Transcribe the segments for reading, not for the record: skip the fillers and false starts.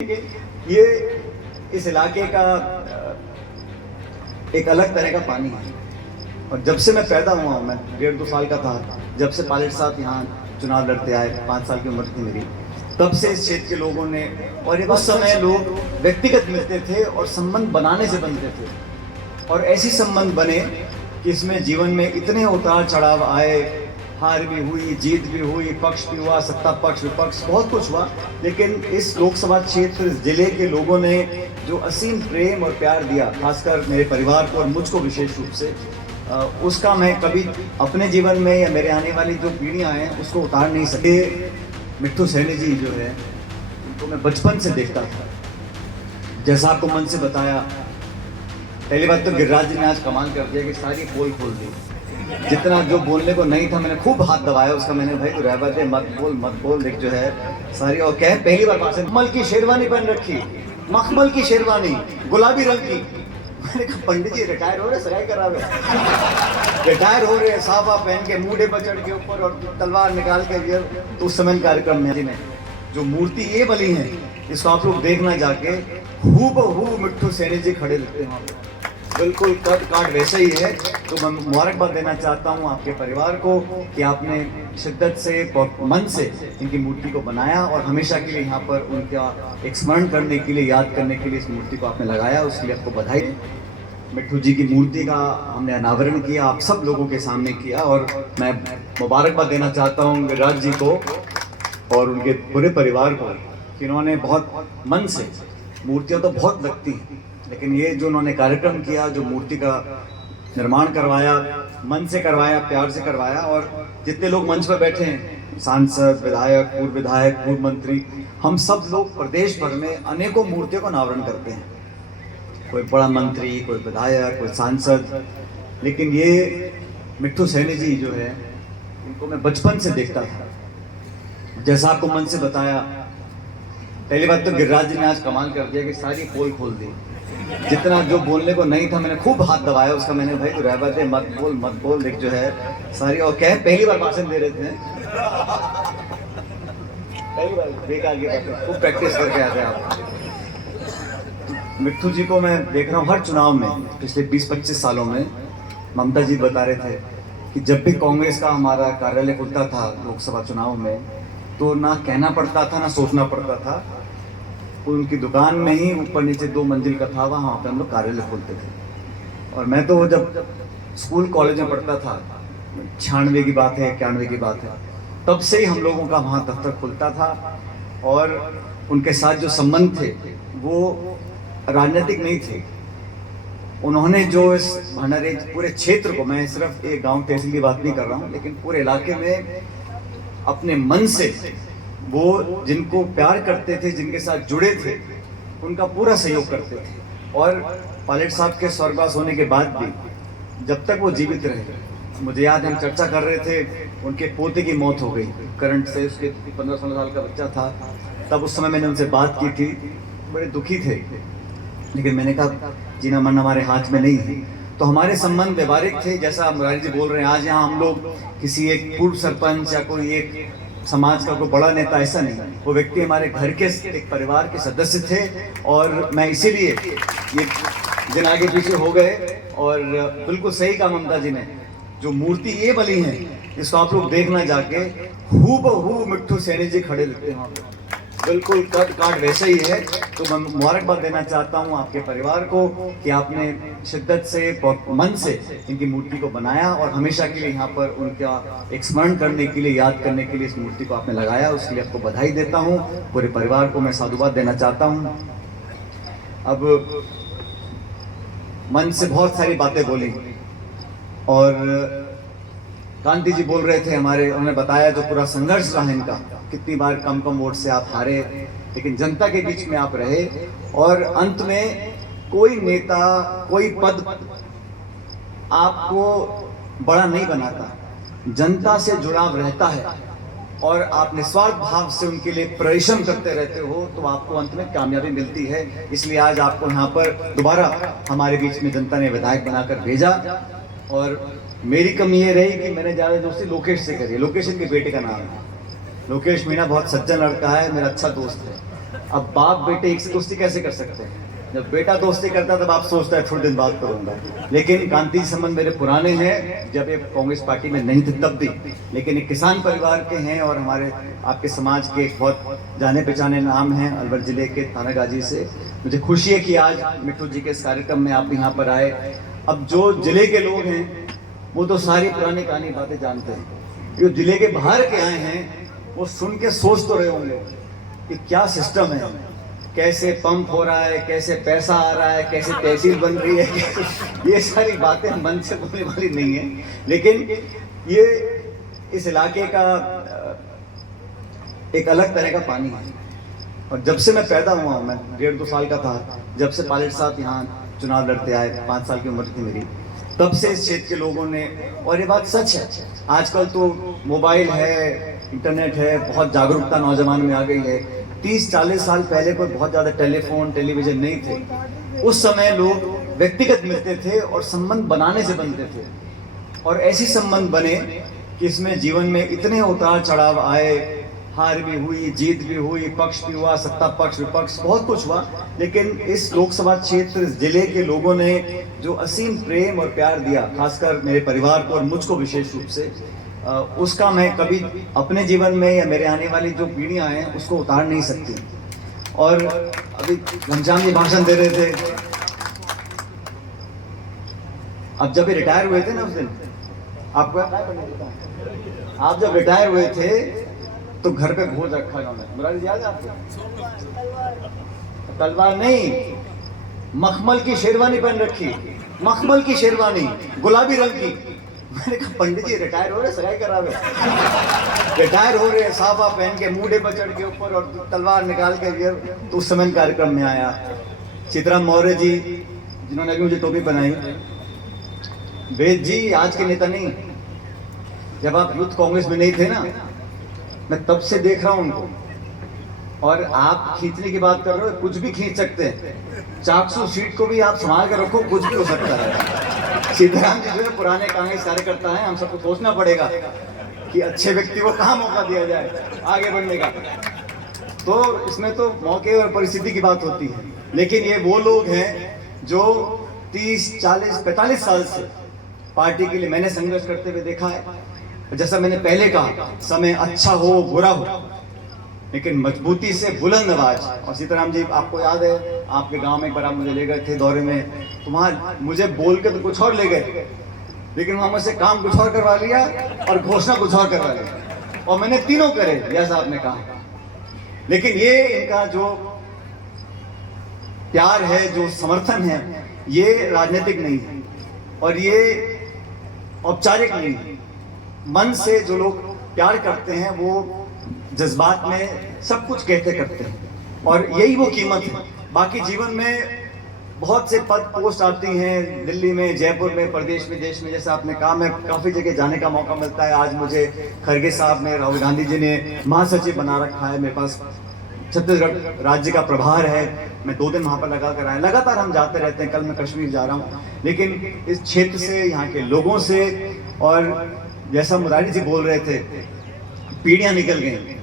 ये इस इलाके का एक अलग तरह का पानी है। और जब से मैं पैदा हुआ हूँ, मैं 1.5-2 साल का था जब से पायलट साहब यहाँ चुनाव लड़ते आए, 5 साल की उम्र थी मेरी, तब से इस क्षेत्र के लोगों ने, और उस समय लोग व्यक्तिगत मिलते थे और संबंध बनाने से बनते थे, और ऐसी संबंध बने कि इसमें जीवन में इतने उतार चढ़ाव आए, हार भी हुई, जीत भी हुई, पक्ष भी हुआ, सत्ता पक्ष विपक्ष बहुत कुछ हुआ, लेकिन इस लोकसभा क्षेत्र, इस जिले के लोगों ने जो असीम प्रेम और प्यार दिया, खासकर मेरे परिवार को और मुझको विशेष रूप से, उसका मैं कभी अपने जीवन में या मेरे आने वाली जो पीढ़ियां हैं उसको उतार नहीं सके। मिट्ठू सैनी जी जो है, उनको मैं बचपन से देखता था। जैसा आपको मन से बताया, पहली बात तो गिरिराज जी ने आज कमाल कर दिया कि सारी पोल खोल दी। जितना जो बोलने को नहीं था मैंने खूब हाथ दबाया उसका, मैंने भाई तू रहबत दे, मत बोल देख जो है सारी। और क्या है, पहली बार भाषण, मखमल की शेरवानी पहन रखी, मखमल की शेरवानी गुलाबी रंग की। मैंने कहा पंडित जी रिटायर हो रहे, सगाई करा रहे, रिटायर हो रहे, साफा पहन के, मूढ़े पर चढ़ के ऊपर और तलवार निकाल के। तो उस समय कार्यक्रम में जो मूर्ति ये बनी है, इसको आप लोग देखना जाके, हूबहू मिट्ठू सैनी जी खड़े रहते हैं वहाँ पे, बिल्कुल कद काट वैसे ही है। तो मैं मुबारकबाद देना चाहता हूँ आपके परिवार को कि आपने शिद्दत से और मन से इनकी मूर्ति को बनाया, और हमेशा के लिए यहाँ पर उनका एक स्मरण करने के लिए, याद करने के लिए इस मूर्ति को आपने लगाया, उसके लिए आपको बधाई। मिट्ठू जी की मूर्ति का हमने अनावरण किया, आप सब लोगों के सामने किया, और मैं मुबारकबाद देना चाहता हूँ गिरिराज जी को और उनके पूरे परिवार को कि इन्होंने बहुत मन से, मूर्तियाँ तो बहुत लगती हैं, लेकिन ये जो उन्होंने कार्यक्रम किया, जो मूर्ति का निर्माण करवाया, मन से करवाया, प्यार से करवाया। और जितने लोग मंच पर बैठे हैं, सांसद, विधायक, पूर्व मंत्री, हम सब लोग प्रदेश भर में अनेकों मूर्तियों का अनावरण करते हैं, कोई बड़ा मंत्री, कोई विधायक, कोई सांसद, लेकिन ये मिट्ठू सैनी जी जो है, इनको मैं बचपन से देखता था। जैसा आपको मन से बताया, पहली बात तो गिरिराज जी ने आज कमाल कर दिया कि सारी पोल खोल दी। जितना जो बोलने को नहीं था मैंने खूब हाथ दबाया उसका, मैंने भाई तू रहबत दे, मत बोल देख जो है सारी। और क्या है, पहली बार भाषण दे रहे थे, पहली बार बेकार की बात, खूब प्रैक्टिस करके आते हैं आप। मिट्ठू जी को मैं देख रहा हूँ हर चुनाव में पिछले 20-25 सालों में। ममता जी बता रहे थे कि जब भी कांग्रेस का हमारा कार्यालय खुलता था लोकसभा चुनाव में, तो ना कहना पड़ता था ना सोचना पड़ता था, उनकी दुकान में ही ऊपर नीचे 2 मंजिल का था, वहाँ पे हम लोग कार्यालय खोलते थे। और मैं तो जब स्कूल कॉलेज में पढ़ता था, 96 की बात है, 91 की बात है, तब से ही हम लोगों का वहाँ दफ्तर खुलता था। और उनके साथ जो संबंध थे वो राजनीतिक नहीं थे। उन्होंने जो इस भंडारे पूरे क्षेत्र को, मैं सिर्फ एक गाँव तहसील की बात नहीं कर रहा हूँ, लेकिन पूरे इलाके में अपने मन से वो जिनको प्यार करते थे, जिनके साथ जुड़े थे, उनका पूरा सहयोग करते थे। और पायलट साहब के स्वर्गवास होने के बाद भी जब तक वो जीवित रहे, मुझे याद है हम चर्चा कर रहे थे, उनके पोते की मौत हो गई करंट से, उसके 15-16 साल का बच्चा था। तब उस समय मैंने उनसे बात की थी, बड़े दुखी थे, लेकिन मैंने कहा जीना मरना हमारे हाथ में नहीं है। तो हमारे संबंध व्यवहारिक थे, जैसा मुरारी जी बोल रहे हैं। आज यहाँ हम लोग किसी एक पूर्व सरपंच या कोई एक समाज का कोई बड़ा नेता, ऐसा नहीं, वो व्यक्ति हमारे घर के एक परिवार के सदस्य थे। और मैं इसीलिए ये दिन आगे पीछे हो गए। और बिल्कुल सही कहा ममता जी ने, जो मूर्ति ये बनी है, इसको आप लोग देखना जाके, हूबहू मिट्ठू सैनी जी खड़े रहते हैं वहाँ पे, बिल्कुल कद काट वैसे ही है। तो मैं मुबारकबाद देना चाहता हूँ आपके परिवार को कि आपने शिद्दत से और मन से इनकी मूर्ति को बनाया, और हमेशा के लिए यहाँ पर उनका एक स्मरण करने के लिए, याद करने के लिए इस मूर्ति को आपने लगाया, उसके लिए आपको बधाई देता हूँ। पूरे परिवार को मैं साधुवाद देना चाहता हूँ। अब मन से बहुत सारी बातें बोली, और कांति जी बोल रहे थे हमारे, उन्होंने बताया जो पूरा संघर्ष रहा इनका, कितनी बार कम वोट से आप हारे, लेकिन जनता के बीच में आप रहे, और अंत में कोई नेता, कोई पद आपको बड़ा नहीं बनाता, जनता से जुड़ाव रहता है, और आप निस्वार्थ भाव से उनके लिए परिश्रम करते रहते हो, तो आपको अंत में कामयाबी मिलती है। इसलिए आज आपको यहाँ पर दोबारा हमारे बीच में जनता ने विधायक बनाकर भेजा। और मेरी कमी ये रही कि मैंने ज़्यादा दोस्ती लोकेश से करी। लोकेश इनके बेटे का नाम है, लोकेश मीणा बहुत सज्जन लड़का है, मेरा अच्छा दोस्त है। अब बाप बेटे एक से दोस्ती कैसे कर सकते हैं? जब बेटा दोस्ती करता है तब आप सोचता है थोड़ी दिन बात करूंगा। लेकिन गांधी संबंध मेरे पुराने हैं, जब ये कांग्रेस पार्टी में नहीं थे तब भी। लेकिन एक किसान परिवार के हैं और हमारे आपके समाज के एक बहुत जाने पहचाने नाम हैं अलवर जिले के थानागाजी से। मुझे खुशी है कि आज मिट्टू जी के इस कार्यक्रम में आप यहाँ पर आए। अब जो जिले के लोग हैं वो तो सारी पुरानी कहानी बातें जानते हैं, जो जिले के बाहर के आए हैं वो सुन के सोच तो रहे होंगे कि क्या सिस्टम है, कैसे पंप हो रहा है, कैसे पैसा आ रहा है, कैसे तहसील बन रही है। ये सारी बातें मन से बोलने वाली नहीं है, लेकिन ये इस इलाके का एक अलग तरह का पानी है। और जब से मैं पैदा हुआ हूँ, मैं 1.5-2 साल का था जब से पायलट साहब यहाँ चुनाव लड़ते आए, 5 साल की उम्र थी मेरी, तब से इस क्षेत्र के लोगों ने, और ये बात सच है, आजकल तो मोबाइल है, इंटरनेट है, बहुत जागरूकता नौजवान में आ गई है। 30-40 साल पहले कोई बहुत ज़्यादा टेलीफोन टेलीविज़न नहीं थे। उस समय लोग व्यक्तिगत मिलते थे और संबंध बनाने से बनते थे, और ऐसे संबंध बने कि इसमें जीवन में इतने उतार चढ़ाव आए, हार भी हुई, जीत भी हुई, पक्ष भी हुआ, सत्ता पक्ष विपक्ष बहुत कुछ हुआ। लेकिन इस लोकसभा क्षेत्र जिले के लोगों ने जो असीम प्रेम और प्यार दिया, खासकर मेरे परिवार को और मुझको विशेष रूप से, उसका मैं कभी अपने जीवन में या मेरे आने वाली जो पीढ़ियां हैं उसको उतार नहीं सकती। और अभी घनश्याम जी भाषण दे रहे थे, अब जब रिटायर हुए थे ना उस दिन, आपको आप जब रिटायर हुए थे तो घर पे भोज रखा उन्होंने, मुरारी याद है आपको? तलवार नहीं, मखमल की शेरवानी पहन रखी, मखमल की शेरवानी गुलाबी रंग की। मैंने कहा पंडित जी रिटायर हो रहे, सगाई करा रहे, रिटायर हो रहे, साफा पहन के मूढ़े पर चढ़ के ऊपर और तलवार निकाल के गिर। तो उस समय कार्यक्रम में आया सीताराम मौर्य जी, जिन्होंने अभी मुझे टोपी पहनाई। वेद जी आज के नेता नहीं, जब आप यूथ कांग्रेस में नहीं थे ना, मैं तब से देख रहा हूं उनको। और आप खींचने की बात कर रहे हो, कुछ भी खींच सकते हैं। 400 सीट को भी आप संभाल कर रखो, कुछ भी हो सकता है। सीताराम जी जो है पुराने कांग्रेस कार्यकर्ता हैं, हम सबको सोचना पड़ेगा कि अच्छे व्यक्ति को कहाँ मौका दिया जाए आगे बढ़ने का। तो इसमें तो मौके और परिस्थिति की बात होती है। लेकिन ये वो लोग हैं जो 30, 40, 45 साल से पार्टी के लिए मैंने संघर्ष करते हुए देखा है। जैसा मैंने पहले कहा, समय अच्छा हो बुरा हो, लेकिन मजबूती से बुलंद आवाज। और सीताराम जी आपको याद है, आपके गांव में एक बार आप मुझे ले गए थे दौरे में, तो वहां मुझे बोल के तो कुछ और ले गए, लेकिन वहां मुझसे काम कुछ और करवा लिया और घोषणा कुछ और करवा लिया, और मैंने तीनों करे जैसा आपने कहा। लेकिन ये इनका जो प्यार है, जो समर्थन है, ये राजनीतिक नहीं है और ये औपचारिक नहीं है। मन से जो लोग प्यार करते हैं वो जज्बात में सब कुछ कहते करते हैं, और यही वो कीमत है। बाकी जीवन में बहुत से पद पोस्ट आती हैं, दिल्ली में, जयपुर में, प्रदेश में, देश में, जैसा आपने कहा, मैं काफ़ी जगह जाने का मौका मिलता है। आज मुझे खड़गे साहब ने, राहुल गांधी जी ने महासचिव बना रखा है, मेरे पास छत्तीसगढ़ राज्य का प्रभार है, मैं 2 दिन वहाँ पर लगा कर आया। लगातार हम जाते रहते हैं, कल मैं कश्मीर जा रहा हूँ। लेकिन इस क्षेत्र से, यहाँ के लोगों से, और जैसा मुरारी जी बोल रहे थे, पीढ़ियाँ निकल गई।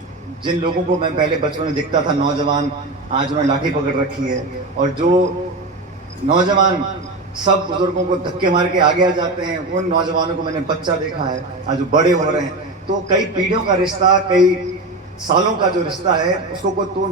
जिन लोगों को मैं पहले बचपन में दिखता था नौजवान, आज उन्होंने लाठी पकड़ रखी है। और जो नौजवान सब बुजुर्गों को धक्के मार के आगे आ जाते हैं, उन नौजवानों को मैंने बच्चा देखा है, आज वो बड़े हो रहे हैं। तो कई पीढ़ियों का रिश्ता, कई सालों का जो रिश्ता है, उसको कोई तोड़